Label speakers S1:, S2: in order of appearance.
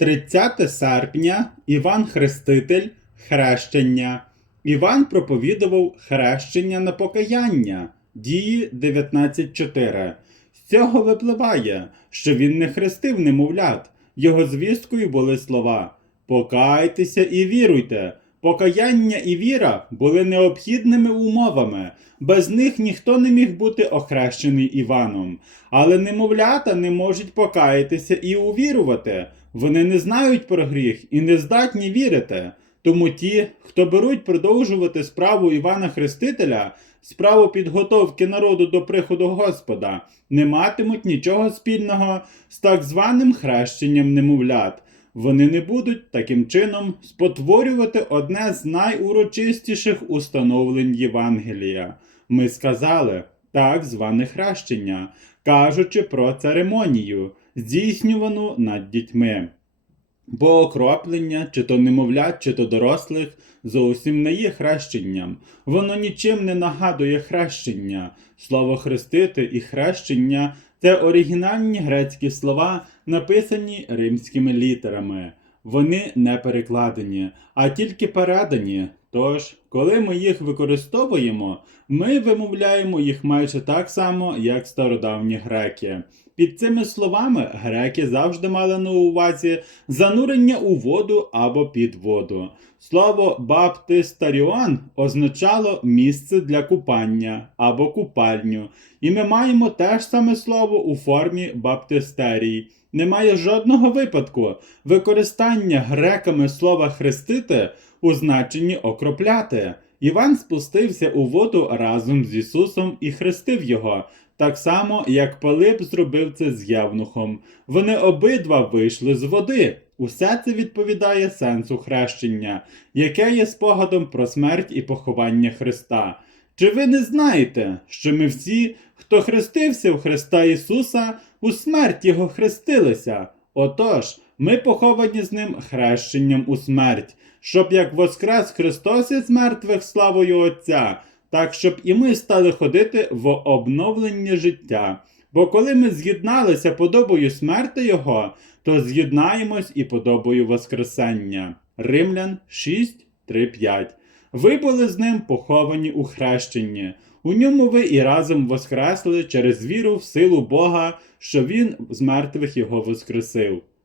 S1: 30 серпня Іван Хреститель хрещення. Іван проповідував хрещення на покаяння. Дії 19.4. З цього випливає, що він не хрестив немовлят. Його звісткою були слова Покайтеся і віруйте. Покаяння і віра були необхідними умовами. Без них ніхто не міг бути охрещений Іваном. Але немовлята не можуть покаятися і увірувати. Вони не знають про гріх і не здатні вірити. Тому ті, хто беруть продовжувати справу Івана Хрестителя, справу підготовки народу до приходу Господа, не матимуть нічого спільного з так званим хрещенням немовлят. Вони не будуть таким чином спотворювати одне з найурочистіших установлень Євангелія. Ми сказали так зване хрещення, кажучи про церемонію, здійснювану над дітьми. Бо окроплення, чи то немовлят, чи то дорослих, зовсім не є хрещенням. Воно нічим не нагадує хрещення. Слово хрестити і хрещення це оригінальні грецькі слова, написані римськими літерами. Вони не перекладені, а тільки передані. Тож, коли ми їх використовуємо, ми вимовляємо їх майже так само, як стародавні греки. Під цими словами греки завжди мали на увазі занурення у воду або під воду. Слово баптистаріон означало місце для купання або купальню, і ми маємо те ж саме слово у формі баптистерій. Немає жодного випадку використання греками слова хрестити у значенні окропляти. Іван спустився у воду разом з Ісусом і хрестив його, так само, як Пилип зробив це з Євнухом. Вони обидва вийшли з води. Усе це відповідає сенсу хрещення, яке є спогадом про смерть і поховання Христа. Чи ви не знаєте, що ми всі, хто хрестився в Христа Ісуса, у смерть Його хрестилися? Отож, ми поховані з ним хрещенням у смерть, щоб як воскрес Христос із мертвих славою Отця, так щоб і ми стали ходити в обновленні життя. Бо коли ми з'єдналися подобою смерти Його, то з'єднаємось і подобою Воскресення. Римлян 6, 3, 5. Ви були з ним поховані у хрещенні. У ньому ви і разом воскресли через віру в силу Бога, що Він з мертвих його воскресив.